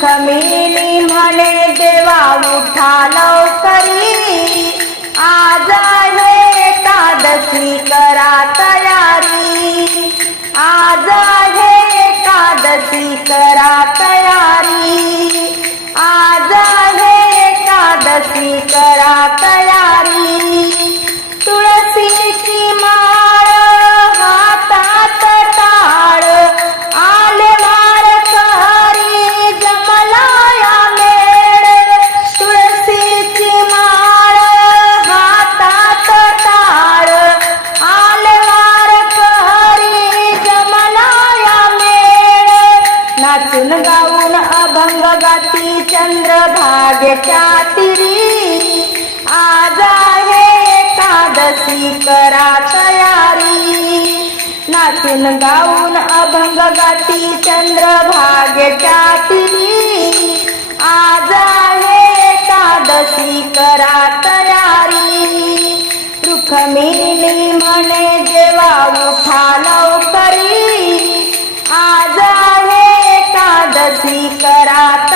कमिनी म्हणे देवा उठा लवकरी. आज आहे एकादशी करा तयारी. आज आहे एकादशी करा तयारी. आज आहे एकादशी करा नाचून गाऊन अभंग गाती चंद्रभागेच्या तिरी आज आहे एकादशी करा तयारी. रुखमिणी म्हणे देवा उठा लवकरी. आज आहे एकादशी करा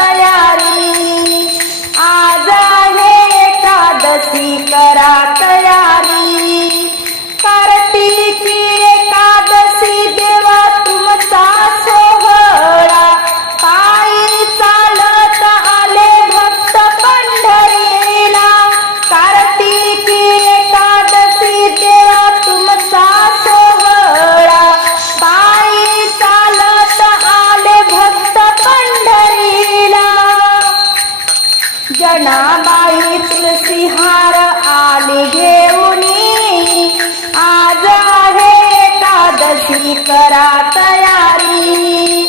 जनाबाई तुलसीहार आली घेऊनी आज आहे एकादशी करा तयारी.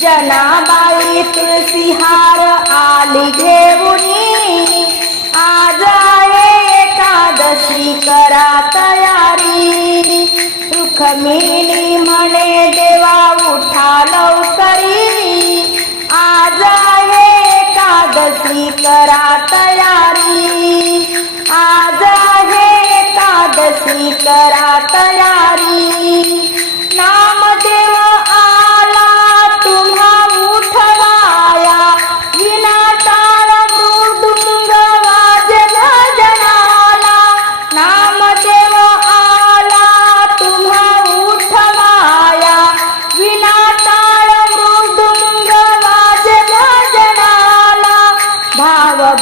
जनाबाई तुलसीहार आली घेऊनी आज आहे एकादशी करा तयारी. रुखमिणी म्हणे देवा उठा लवकरी. आज आहे करा तयारी? आज आहे एकादशी करा तयारी. नाम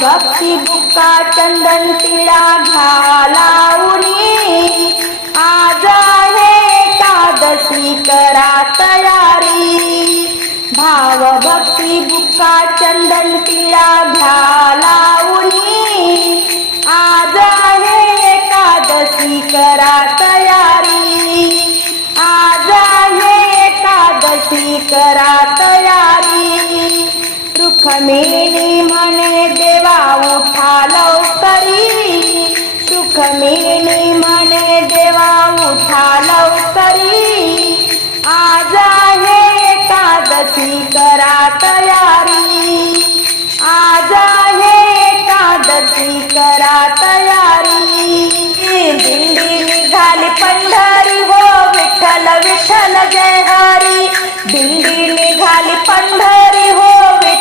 भक्ती बुका चंदन तिळा घाला आज आहे एकादशी करा तयारी. भाव भक्ती बुका चंदन तिळा घाला आज आहे एकादशी करा तयारी. आज आहे एकादशी करा तयारी. सुखमिनी म्हणे देवा उठा लवकरी सुखमिनी म्हणे देवा उठा लवकरी आज आहे एकादशी करा तयारी आज आहे एकादशी करा तयारी दिंडी निघाली पंढरी हो विठ्ठल विठ्ठल जय हरी. दिंडी निघाली पंढरी हो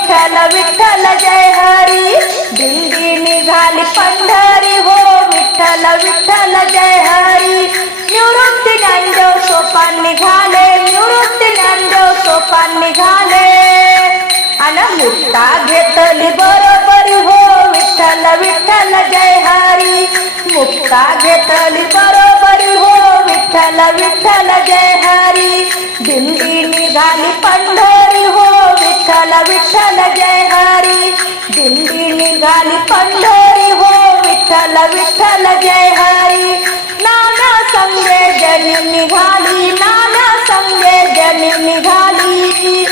विठ्ठल विठ्ठल जय हरी. दिंडी निघाली पंढरी हो विठ्ठल विठ्ठल जय हरी. निवृत्ती ज्ञानदेव सोपान निघाले निवृत्ती ज्ञानदेव सोपान निघाले. अन मुक्ता घेतली बरोबरी हो विठ्ठल विठ्ठल जय हरी. मुक्ता घेतली बरोबरी हो. विठ्ठल विठ्ठल जय हरी. दिंडी निघाली पंढरी हो. विठ्ठल विठ्ठल जय हरी. दिंडी निघाली पंढरी हो. विठ्ठल विठ्ठल जय हरी. नाना संगे जनी निघाली नाना संगे जनी निघाली.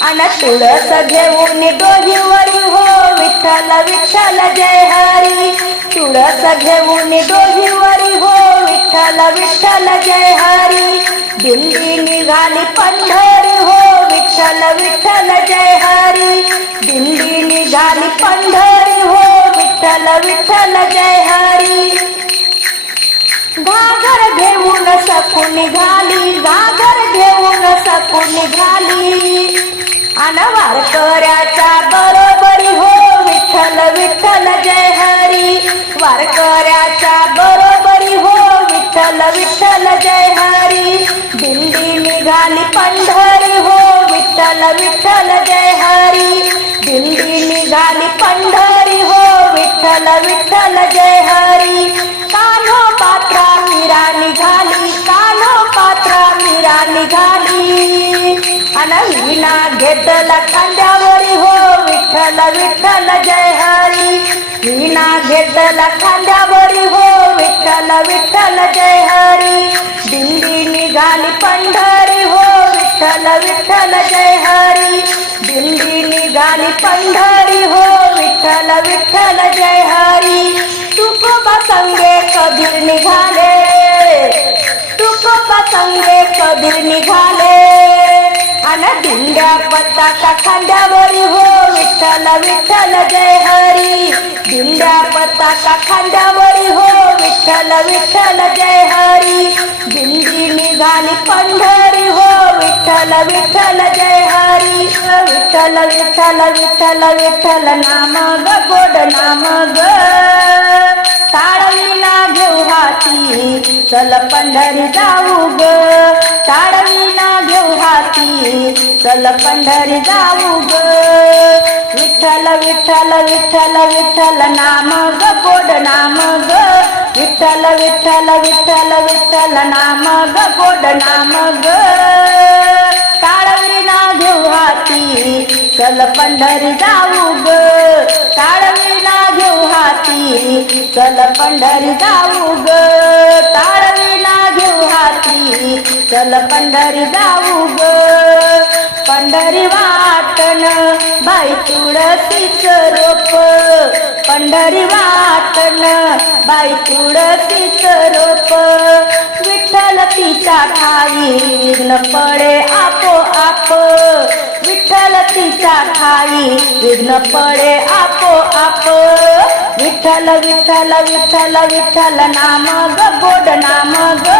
अन तुळस घेऊन दोघीवरी हो. विठ्ठल विठ्ठल जय हरी. तुळस घेऊन दोघीवरी हो विठ्ठल विठ्ठल जय हरी. दिंडी निघाली पंढरी हो विठ्ठल विठ्ठल जय हरी. दिंडी निघाली पंढरी हो विठ्ठल विठ्ठल जय हरी. घागर घेऊन सकून निघाली घागर घेऊन सकून निघाली अनवार कराच्या बरोबरी हो विठ्ठल विठ्ठल जय हरी. वारकऱ्याच्या बरोबरी हो विठ्ठल विठ्ठल जय हरी. दिल्ली निघाली पंढरी हो विठ्ठल विठ्ठल जय हरी. दिल्ली निघाली पंढरी हो विठ्ठल विठ्ठल जय हरी. कान्हो पात्रा मीरा निघाली कान्हो पात्रा मीरा निघाली. अनविना घेतला खांद्यावरी हो विठ्ठल विठ्ठल जय विना घेतला खांद्यावरी हो विठ्ठल विठ्ठल जय हरी. दिंडी निघाली पंढरी हो विठ्ठल विठ्ठल जय हरी. दिंडी निघाली पंढरी हो विठ्ठल विठ्ठल जय हरी. तुकोबा संगे कबीर निघाले? तुकोबा संगे कबीर निघाले? अन दिंड्या पताका खांद्यावरी हो विठ्ठल विठ्ठल जय हरी. दिंड्या पताका खांद्यावरी हो विठ्ठल विठ्ठल जय हरी. दिंडी निघाली पंढरी हो विठ्ठल विठ्ठल जय हरी. विठ्ठल विठ्ठल विठ्ठल विठ्ठल नाम ग गोड नाम ग. ताळविना घेऊ हाती चल पंढरी जाऊ ग. ताळविना घेऊ हाती चल पंढरी जाऊ ग. विठ्ठल विठ्ठल विठ्ठल विठ्ठल नाम ग गोड नाम ग. विठ्ठल विठ्ठल विठ्ठल विठ्ठल नाम ग गोड नाम ग. ताळविना घेऊ हाती. चल पंढरी जाऊ ग ताळविना घेऊ हाती. चल पंढरी जाऊ ग ताळविना घेऊ हाती. चल पंढरी जाऊ ग पंढरी वाटण बाई तुळशीच रोप. पंढरी वाटण बाई तुळशीच रोप. विठ्ठल तिच्या ठाई विघ्न पडे आपोआप विठ्ठल तिच्या ठाई विघ्न पडे आपोआप विठ्ठल विठ्ठल विठ्ठल विठ्ठल नाम ग गोड नाम ग।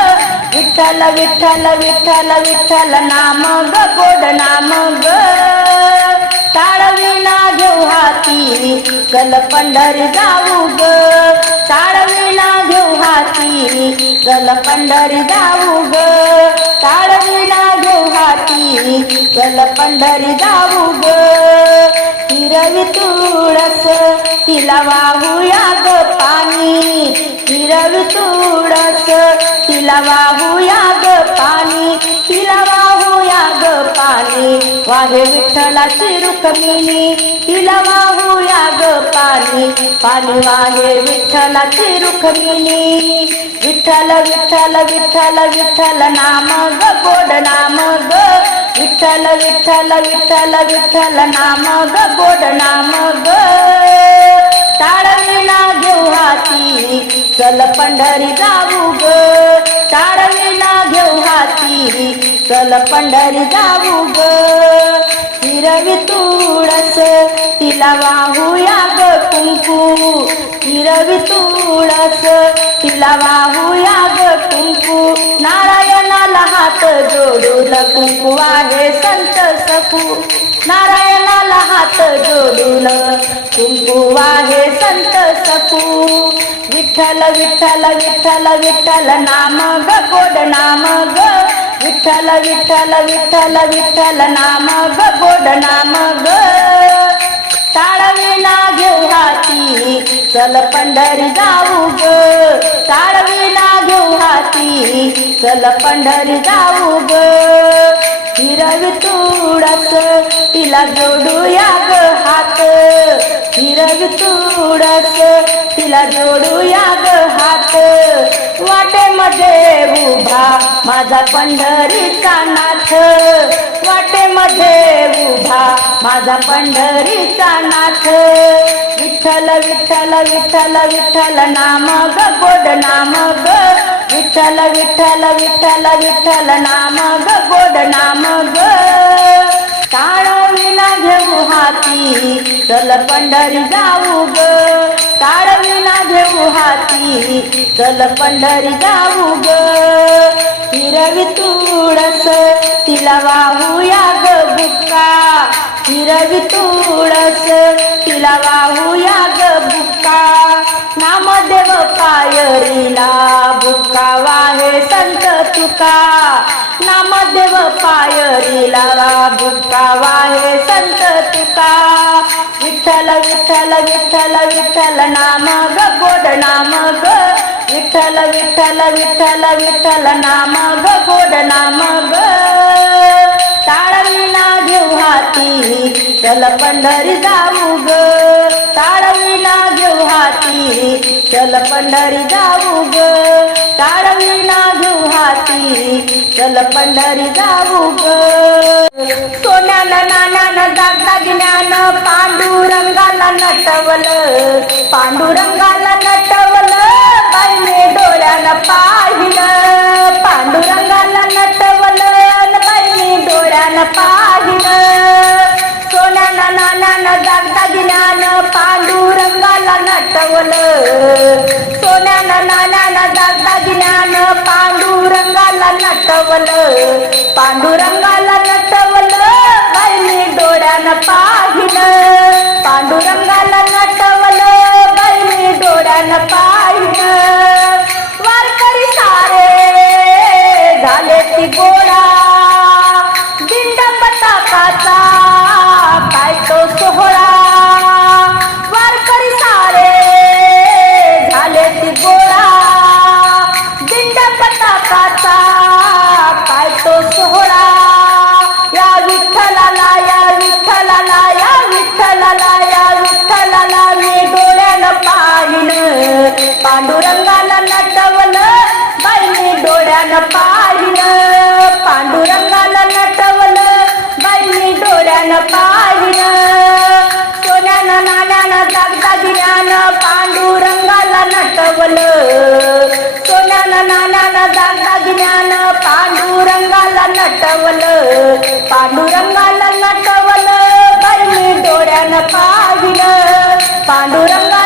विठ्ठल विठ्ठल विठ्ठल विठ्ठल नाम ग गोड नाम ग। ताळविना घेऊ हाती कल पंढर जाऊ ग. ताळविना घेऊ हाती कल पंढर जाऊ ग. ताळविना घेऊ हाती कल पंढर जाऊ ग. हिरवी तुळस तिला वाहूया ग पाणी. हिरवी तुळस तिला वाहूया ग पाणी. तिला पाणी वाहे विठ्ठलाची रुक्मिणी तिला वाहूया ग पाणी. पाणी वाहे विठ्ठलाची रुक्मिणी. विठ्ठल विठ्ठल विठ्ठल विठ्ठल नाम ग गोड नाम ग. विठ्ठल विठ्ठल विठ्ठल विठ्ठल नाम ग गोड नाम ग. ताळविना घेऊ हाती चल पंढरी जाऊ ग. ताळविना घेऊ हाती चल पंढरी जाऊ ग. हिरवी तुळस तिला वाहूया ग कुंकू. हिरवी तुळस तिला वाहूया ग कुंकू नारायणाला हात जोडून कुंकू आहे संत सकू नारायणाला हात जोडून कुंकू आहे संत सकू विठ्ठल विठ्ठल विठ्ठल विठ्ठल नाम ग गोड नाम ग. विठ्ठल विठ्ठल विठ्ठल विठ्ठल नाम ग गोड नाम ग. ताळविना चल पंढरी जाऊ ग. ताळवी ना घेऊ हाती. चल पंढरी जाऊ ग. हिरवी तुळस तिला जोडूया ग हात. हिरवी तुळस तिला जोडूया ग हात. वाटेमध्ये उभा माझा पंढरीचा नाथ. वाटेमध्ये उभा माझा पंढरीचा नाथ. विठ्ठल विठ्ठल विठ्ठल विठ्ठल नाम ग गोड नाम ग. विठ्ठल विठ्ठल विठ्ठल विठ्ठल नाम ग गोड नाम ग. ताळविना घेऊ हाती चल पंढरी जाऊ ग. ताळविना घेऊ हाती चल पंढरी जाऊ ग. हिरवी तुळस तिला वाहूया ग बुक्का. हिरवी तुळस तिला वाहूया ग बुक्का नामदेव पायरीला बुक्का वाहे संत तुका. नामदेव पायरीला बुक्का वाहे संत तुका. विठ्ठल विठ्ठल विठ्ठल विठ्ठल नाम ग गोड नाम ग. विठ्ठल विठ्ठल विठ्ठल विठ्ठल नाम ग गोड नाम ग. टाळविना घेऊ हाती चल पंढरी जाऊ ग. ताळविना घेऊ हाती. चल पंढरी जाऊ ग. ताळविना घेऊ हाती. चल पंढरी जाऊ ग सोन्यानं नाण्यानं दागदागिन्यानं पांडुरंगाला नटवलं. पांडुरंगाला नटवलं. बाईने डोळ्यानं पाहिलं. पांडुरंगाला नटवलं बाईने डोळ्यानं पाहिलं. पांडुरंगाला नटवलं. सोन्यानं नाण्यानं दागदागिन्यानं पांडुरंगाला नटवलं. पांडुरंगाला नटवलं बाईने डोळ्यानं पाहिलं. पांडुरंगाला नटवलं बाईने डोळ्यानं पाहिलं. वारकरी सारे झाले ती गोळा नटवलं. सोन्यानं नाण्यानं दागदागिन्यानं पांडुरंगाला नटवलं. पांडुरंगाला नटवलं बाईने डोळ्यानं पाहिलं. पांडुरंगाला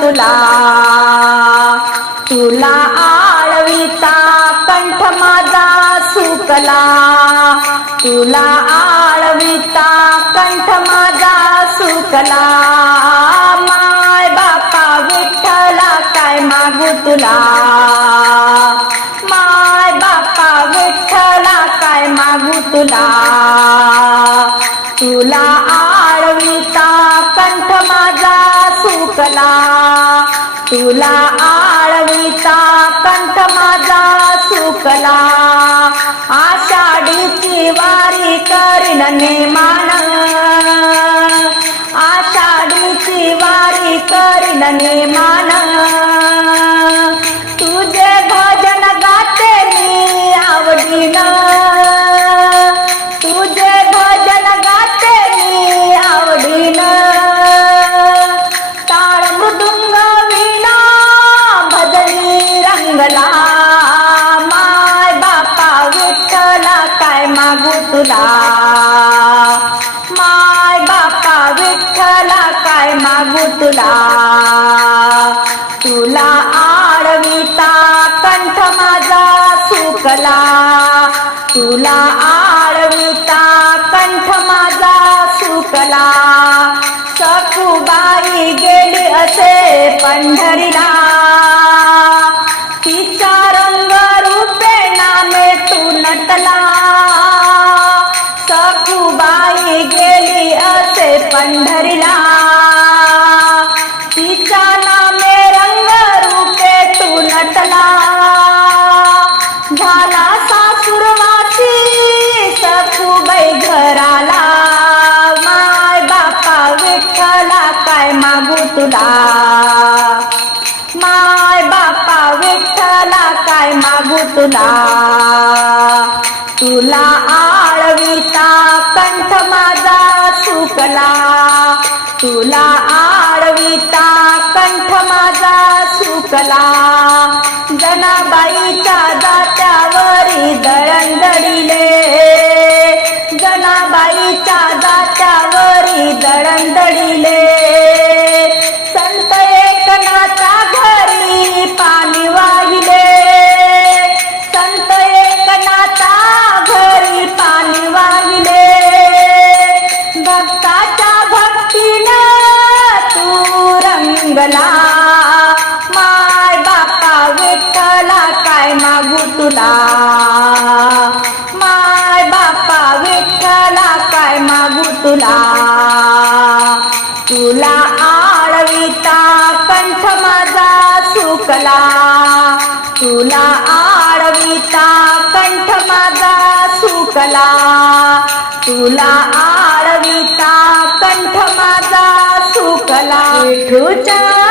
तुला. तुला आळविता कंठ माझा सुकला. तुला आळविता कंठ माझा सुकला. माय बापा विठ्ठला काय मागू तुला? माय बापा विठ्ठला काय मागू तुला? तुला आळविता कंठ चला. तुला आळवीचा कंठ माझा सुकला. आषाढीची वारी करीन नेमान. आषाढीची वारी करीन नेमान. पंढरीला सखूबाई गेली असे पंढरीला. तिचा रंग रूपे नामे तू नटला. सखूबाई गेली असे पंढरीला. तुला. तुला आळविता कंठ माझा सुकला. तुला आळविता कंठ माझा सुकला. जनाबाईच्या जात्यावरी दळणदळीले जनाबाईच्या दळण दळणदळीले तुला आळविता कंठ माझा सुकला. विठूच्या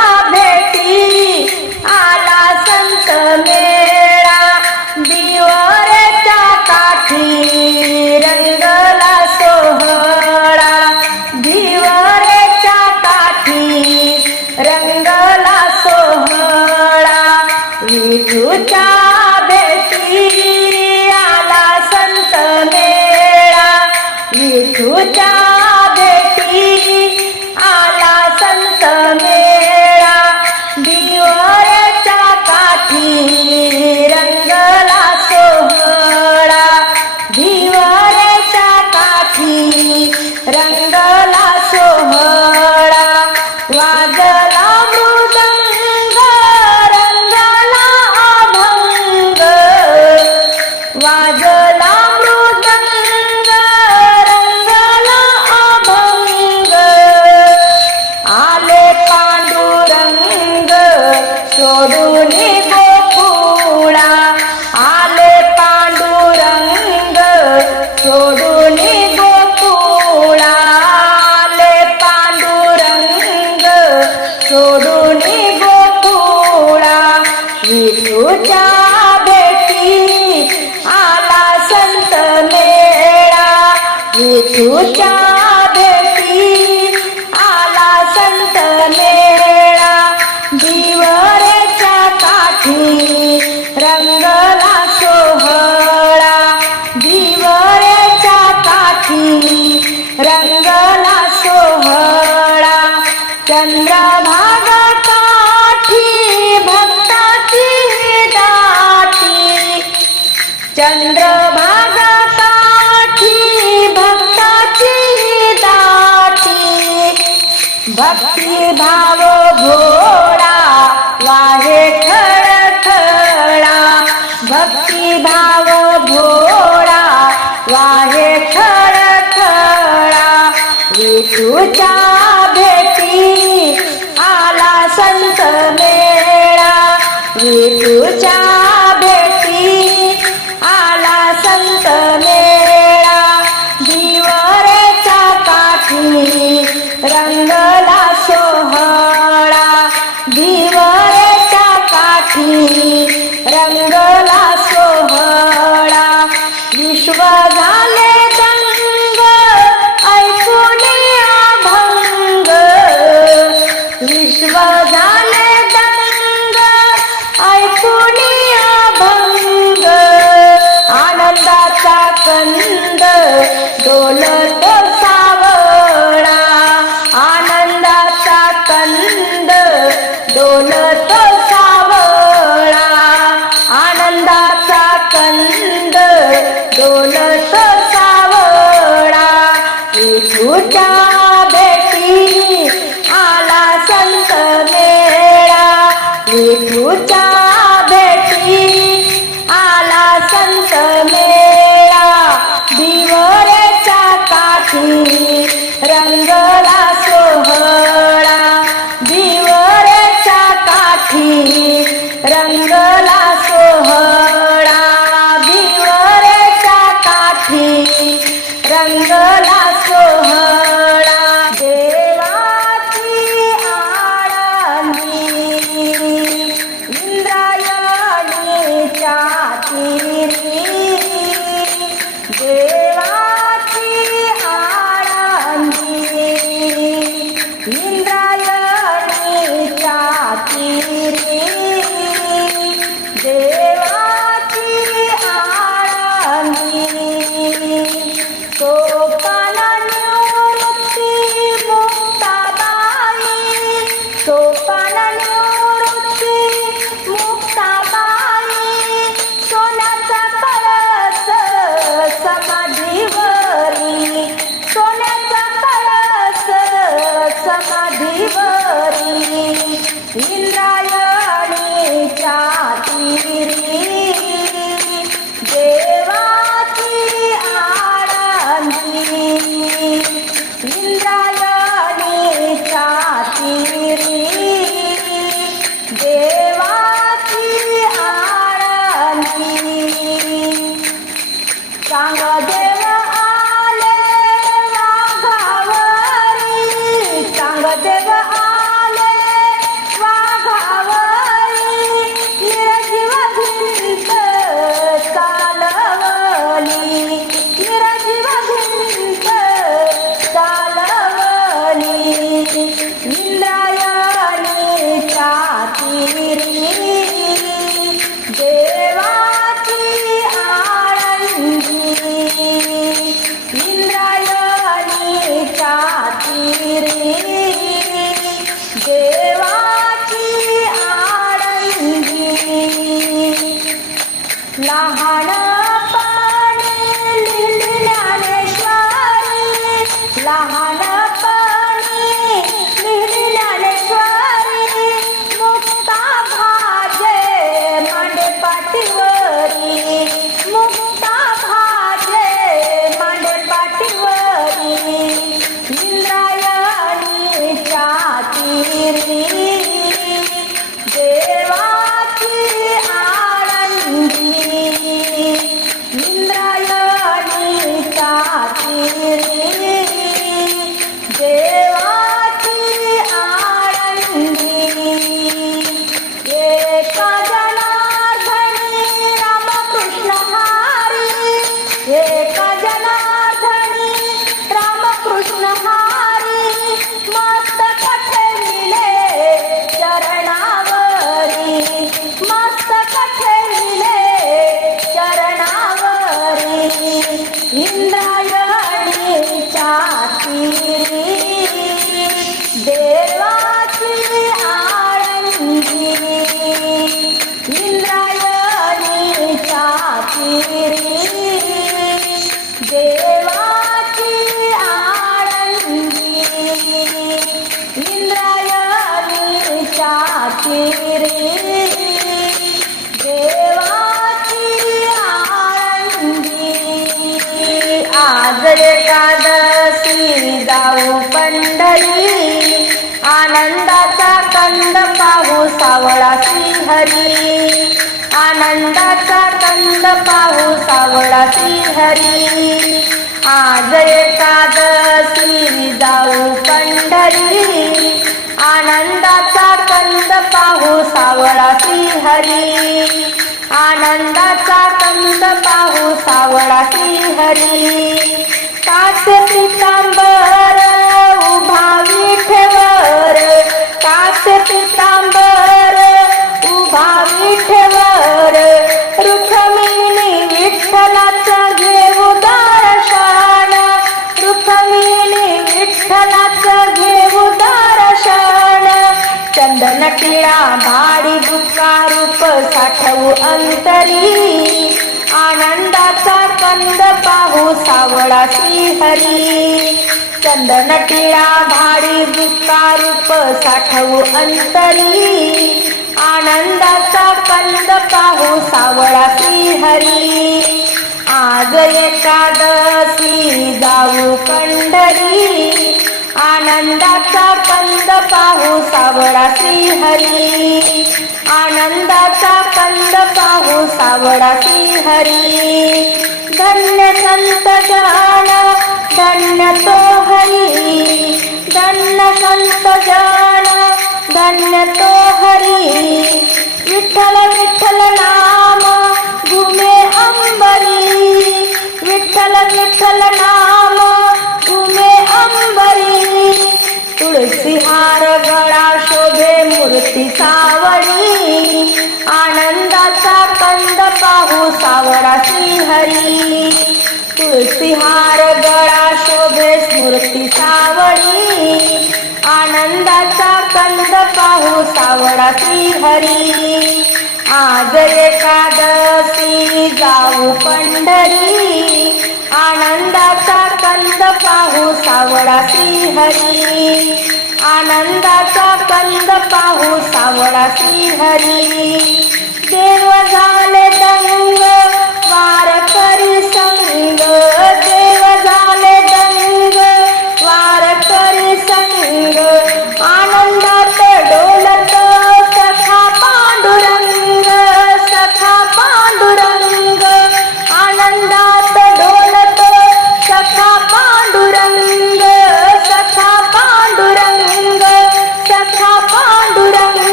Уроки भक्ति भाव भो Tony. la आनंदाचा कंद पाहू सावळा श्रीहरी. आनंदाचा कंद पाहू सावळा श्रीहरी. आज एकादशी जाऊ पंढरी. आनंदाचा कंद पाहू सावळा श्रीहरी. आनंदाचा कंद पाहू सावळा श्रीहरी. कास्य पितांबर उभावी विठ्ठवर कास पितांबर उभा विठ्ठवर रुखमिनी विठ्ठलाचा घेऊ दर्शन रुखमिनी विठ्ठलाचा घेऊ दर्शन. चंदन टिळा भारी दुका रूप साठवू अंतरी. आनंदाचा कंद पाहू सावळा श्रीहरी. चंदन टिळा भारी रूप साठवू अंतरी. आनंदाचा कंद पाहू सावळा श्रीहरी. आज एकादशी जाऊ पंढरी. आनंदाचा कंद पाहू सावळा श्रीहरी. आनंदाचा कंद पाहू सावळा श्रीहरी. धन्य संत जाण धन्य तो हरी. धन्य संत जाण धन्य तो हरी. विठ्ठल विठ्ठल नाम घुमे अंबरी. विठ्ठल विठ्ठल नाम घुमे अंबरी तुळसीहार गळा शोभे मूर्ती सावळी. आनंदाचा कंद पाहू सावळा श्रीहरी. तुळसीहार गळा शोभे स्मृती सावळी. आनंदाचा कंद पाहू सावळा श्रीहरी. आज एकादशी जाऊ पंढरी. आनंदाचा कंद पाहू सावळा श्रीहरी. आनंदाचा कंद पाहू सावळा श्रीहरी. देव झाले दंग वारकरी संग.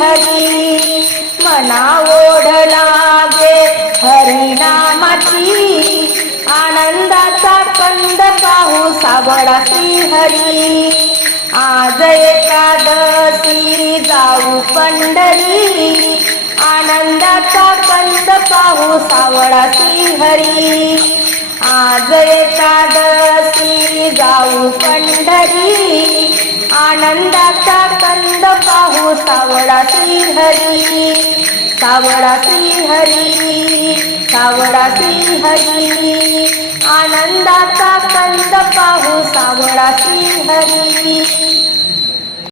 हरी मना ओढला गे हरिनामाची. आनंदाचा कंद पाहू सावळा हरी आज एकादशी जाऊ पंढरी. आनंदाचा कंद पाहू सावळा हरी आज एकादशी जाऊ पंढरी. आनंदाचा कंद पाहू सावळा श्रीहरी. सावळा श्रीहरी सावळा श्रीहरी. आनंदाचा कंद पाहू सावळा श्रीहरी.